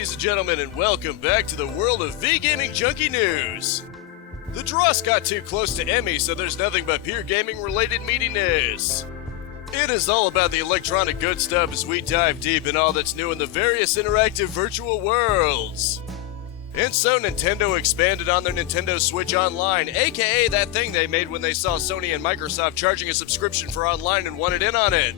ladies and gentlemen, and welcome back to the world of V-Gaming Junkie News. The dross got too close to Emmy, so there's nothing but pure gaming-related meatiness. It is all about the electronic good stuff as we dive deep in all that's new in the various interactive virtual worlds. And so Nintendo expanded on their Nintendo Switch Online, aka that thing they made when they saw Sony and Microsoft charging a subscription for online and wanted in on it.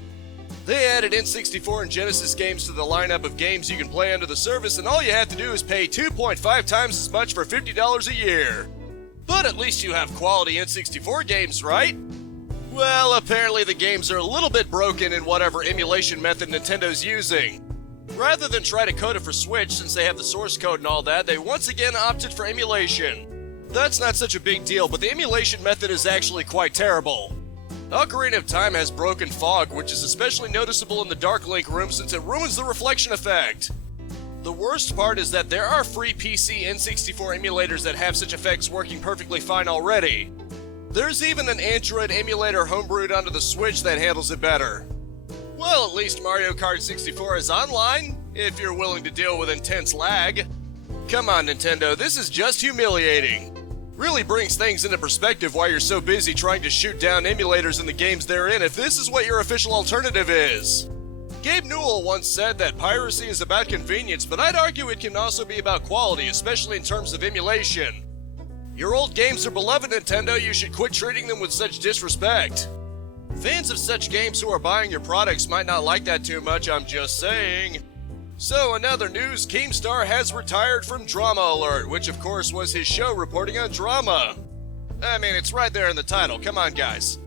They added N64 and Genesis games to the lineup of games you can play under the service, and all you have to do is pay 2.5 times as much for $50 a year. But at least you have quality N64 games, right? Well, apparently the games are a little bit broken in whatever emulation method Nintendo's using. Rather than try to code it for Switch, since they have the source code and all that, they once again opted for emulation. That's not such a big deal, but the emulation method is actually quite terrible. Ocarina of Time has broken fog, which is especially noticeable in the Dark Link room since it ruins the reflection effect. The worst part is that there are free PC N64 emulators that have such effects working perfectly fine already. There's even an Android emulator homebrewed onto the Switch that handles it better. Well, at least Mario Kart 64 is online, if you're willing to deal with intense lag. Come on, Nintendo, this is just humiliating. Really brings things into perspective why you're so busy trying to shoot down emulators in the games they're in if this is what your official alternative is. Gabe Newell once said that piracy is about convenience, but I'd argue it can also be about quality, especially in terms of emulation. Your old games are beloved, Nintendo, you should quit treating them with such disrespect. Fans of such games who are buying your products might not like that too much, I'm just saying. So, in other news, Keemstar has retired from Drama Alert, which of course was his show reporting on drama. I mean, it's right there in the title, come on guys.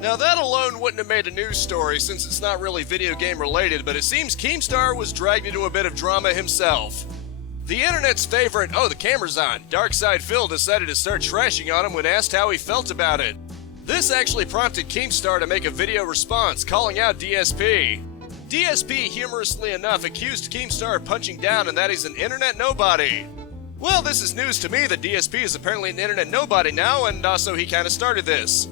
Now that alone wouldn't have made a news story since it's not really video game related, but it seems Keemstar was dragged into a bit of drama himself. The internet's favorite, oh the camera's on, Darkside Phil decided to start trashing on him when asked how he felt about it. This actually prompted Keemstar to make a video response calling out DSP. DSP, humorously enough, accused Keemstar of punching down and that he's an internet nobody. Well, this is news to me that DSP is apparently an internet nobody now, and also he kinda started this.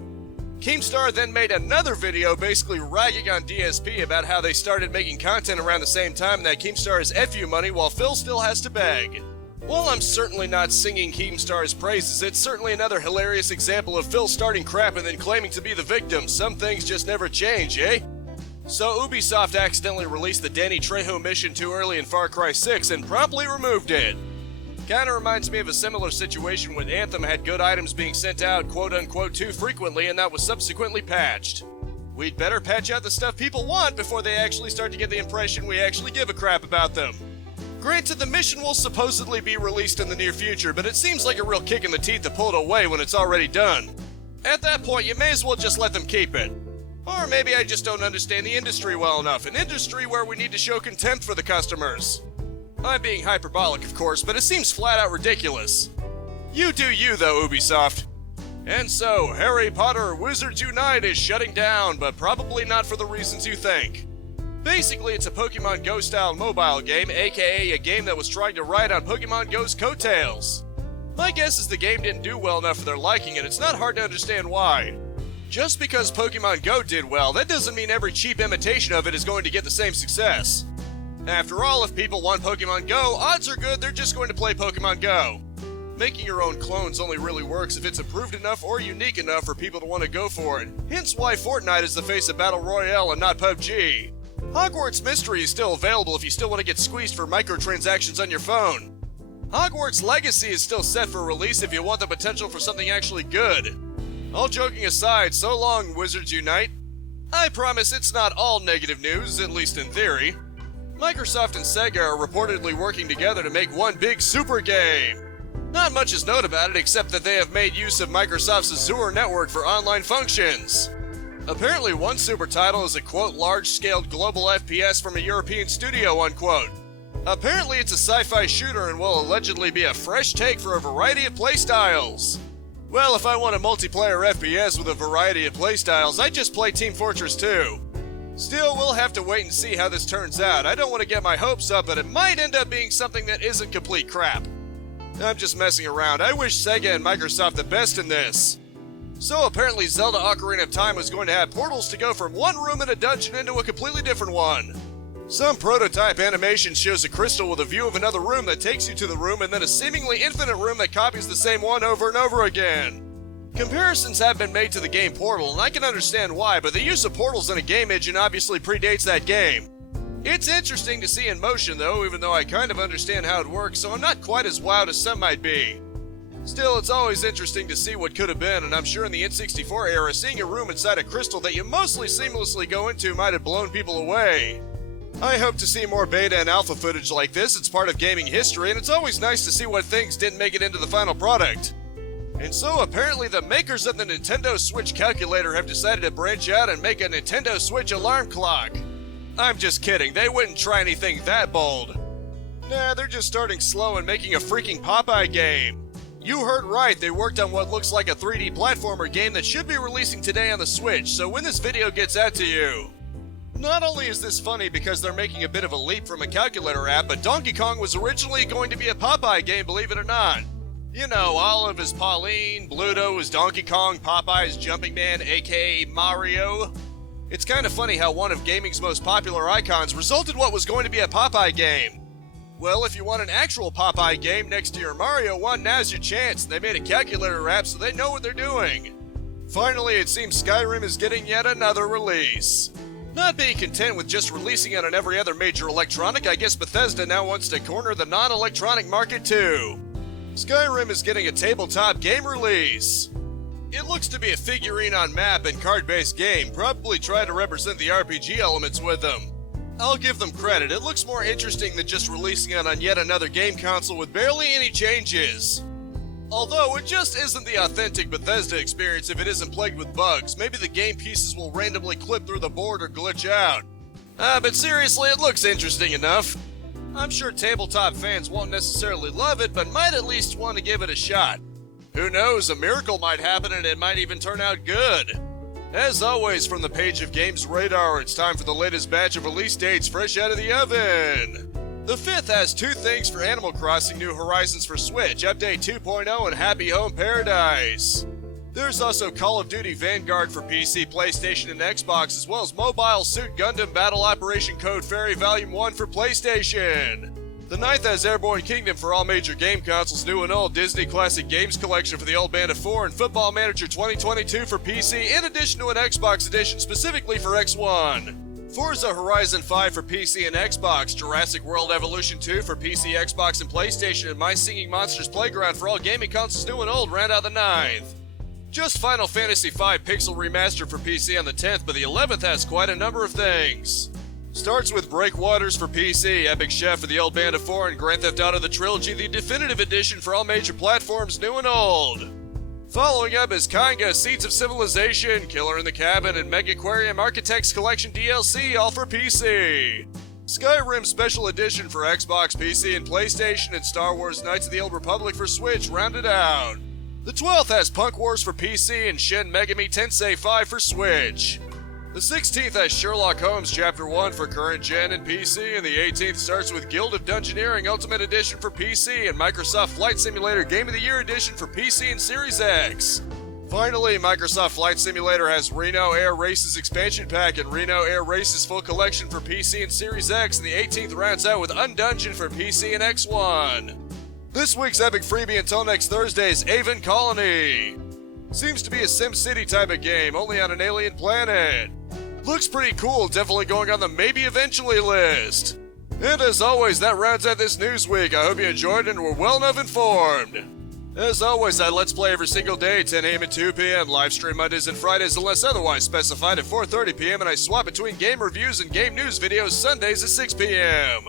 Keemstar then made another video basically ragging on DSP about how they started making content around the same time and that Keemstar is FU money while Phil still has to beg. While I'm certainly not singing Keemstar's praises, it's certainly another hilarious example of Phil starting crap and then claiming to be the victim. Some things just never change, eh? So Ubisoft accidentally released the Danny Trejo mission too early in Far Cry 6 and promptly removed it. Kinda reminds me of a similar situation when Anthem had good items being sent out quote-unquote too frequently and that was subsequently patched. We'd better patch out the stuff people want before they actually start to get the impression we actually give a crap about them. Granted, the mission will supposedly be released in the near future, but it seems like a real kick in the teeth to pull it away when it's already done. At that point, you may as well just let them keep it. Or maybe I just don't understand the industry well enough, an industry where we need to show contempt for the customers. I'm being hyperbolic, of course, but it seems flat out ridiculous. You do you, though, Ubisoft. And so, Harry Potter Wizards Unite is shutting down, but probably not for the reasons you think. Basically, it's a Pokemon Go-style mobile game, aka a game that was trying to ride on Pokemon Go's coattails. My guess is the game didn't do well enough for their liking, and it's not hard to understand why. Just because Pokemon Go did well, that doesn't mean every cheap imitation of it is going to get the same success. After all, if people want Pokemon Go, odds are good they're just going to play Pokemon Go. Making your own clones only really works if it's improved enough or unique enough for people to want to go for it. Hence why Fortnite is the face of Battle Royale and not PUBG. Hogwarts Mystery is still available if you still want to get squeezed for microtransactions on your phone. Hogwarts Legacy is still set for release if you want the potential for something actually good. All joking aside, so long, Wizards Unite. I promise it's not all negative news, at least in theory. Microsoft and Sega are reportedly working together to make one big super game. Not much is known about it except that they have made use of Microsoft's Azure network for online functions. Apparently one super title is a quote large-scaled global FPS from a European studio unquote. Apparently it's a sci-fi shooter and will allegedly be a fresh take for a variety of playstyles. Well, if I want a multiplayer FPS with a variety of playstyles, I'd just play Team Fortress 2. Still, we'll have to wait and see how this turns out. I don't want to get my hopes up, but it might end up being something that isn't complete crap. I'm just messing around. I wish Sega and Microsoft the best in this. So apparently Zelda Ocarina of Time was going to have portals to go from one room in a dungeon into a completely different one. Some prototype animation shows a crystal with a view of another room that takes you to the room and then a seemingly infinite room that copies the same one over and over again. Comparisons have been made to the game Portal, and I can understand why, but the use of portals in a game engine obviously predates that game. It's interesting to see in motion though, even though I kind of understand how it works, so I'm not quite as wowed as some might be. Still, it's always interesting to see what could have been, and I'm sure in the N64 era, seeing a room inside a crystal that you mostly seamlessly go into might have blown people away. I hope to see more beta and alpha footage like this. It's part of gaming history, and it's always nice to see what things didn't make it into the final product. And so apparently the makers of the Nintendo Switch calculator have decided to branch out and make a Nintendo Switch alarm clock. I'm just kidding, they wouldn't try anything that bold. Nah, they're just starting slow and making a freaking Popeye game. You heard right, they worked on what looks like a 3D platformer game that should be releasing today on the Switch, so when this video gets out to you. Not only is this funny because they're making a bit of a leap from a calculator app, but Donkey Kong was originally going to be a Popeye game, believe it or not. You know, Olive is Pauline, Bluto is Donkey Kong, Popeye is Jumping Man, aka Mario. It's kind of funny how one of gaming's most popular icons resulted what was going to be a Popeye game. Well, if you want an actual Popeye game next to your Mario one, now's your chance. They made a calculator app so they know what they're doing. Finally, it seems Skyrim is getting yet another release. Not being content with just releasing it on every other major electronic, I guess Bethesda now wants to corner the non-electronic market too. Skyrim is getting a tabletop game release. It looks to be a figurine on map and card-based game, probably try to represent the RPG elements with them. I'll give them credit, it looks more interesting than just releasing it on yet another game console with barely any changes. Although it just isn't the authentic Bethesda experience if it isn't plagued with bugs. Maybe the game pieces will randomly clip through the board or glitch out. But seriously, it looks interesting enough. I'm sure tabletop fans won't necessarily love it, but might at least want to give it a shot. Who knows, a miracle might happen and it might even turn out good. As always, from the page of Games Radar, it's time for the latest batch of release dates fresh out of the oven. The 5th has two things for Animal Crossing New Horizons for Switch, Update 2.0 and Happy Home Paradise. There's also Call of Duty Vanguard for PC, PlayStation, and Xbox, as well as Mobile Suit Gundam Battle Operation Code Fairy Volume 1 for PlayStation. The 9th has Airborne Kingdom for all major game consoles, new and old, Disney Classic Games Collection for the Old Band of 4, and Football Manager 2022 for PC, in addition to an Xbox edition specifically for X1. Forza Horizon 5 for PC and Xbox, Jurassic World Evolution 2 for PC, Xbox, and PlayStation, and My Singing Monsters Playground for all gaming consoles new and old round out the 9th. Just Final Fantasy V Pixel Remaster for PC on the 10th, but the 11th has quite a number of things. Starts with Breakwaters for PC, Epic Chef for the Old Band of 4, and Grand Theft Auto The Trilogy, the Definitive Edition for all major platforms new and old. Following up is Kanga, Seeds of Civilization, Killer in the Cabin, and Megaquarium Architects Collection DLC, all for PC. Skyrim Special Edition for Xbox, PC, and PlayStation, and Star Wars Knights of the Old Republic for Switch rounded out. The 12th has Punk Wars for PC and Shin Megami Tensei 5 for Switch. The 16th has Sherlock Holmes Chapter 1 for current gen and PC, and the 18th starts with Guild of Dungeoneering Ultimate Edition for PC and Microsoft Flight Simulator Game of the Year Edition for PC and Series X. Finally, Microsoft Flight Simulator has Reno Air Races Expansion Pack and Reno Air Races Full Collection for PC and Series X, and the 18th rounds out with Undungeon for PC and X1. This week's epic freebie until next Thursday is Avon Colony. Seems to be a SimCity type of game, only on an alien planet. Looks pretty cool, definitely going on the maybe eventually list. And as always, that rounds out this news week. I hope you enjoyed and were well enough informed. As always, I Let's Play every single day, 10 a.m. and 2 p.m. Live stream Mondays and Fridays unless otherwise specified at 4:30 p.m. and I swap between game reviews and game news videos Sundays at 6 p.m.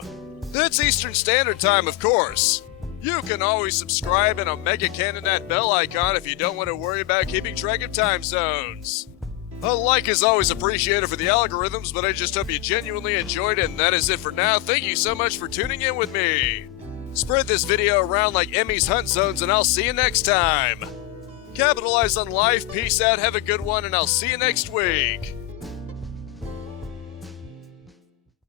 That's Eastern Standard Time, of course. You can always subscribe and Omega Cannon that bell icon if you don't want to worry about keeping track of time zones. A like is always appreciated for the algorithms, but I just hope you genuinely enjoyed it, and that is it for now. Thank you so much for tuning in with me. Spread this video around like Emmy's Hunt Zones, and I'll see you next time. Capitalize on life, peace out, have a good one, and I'll see you next week.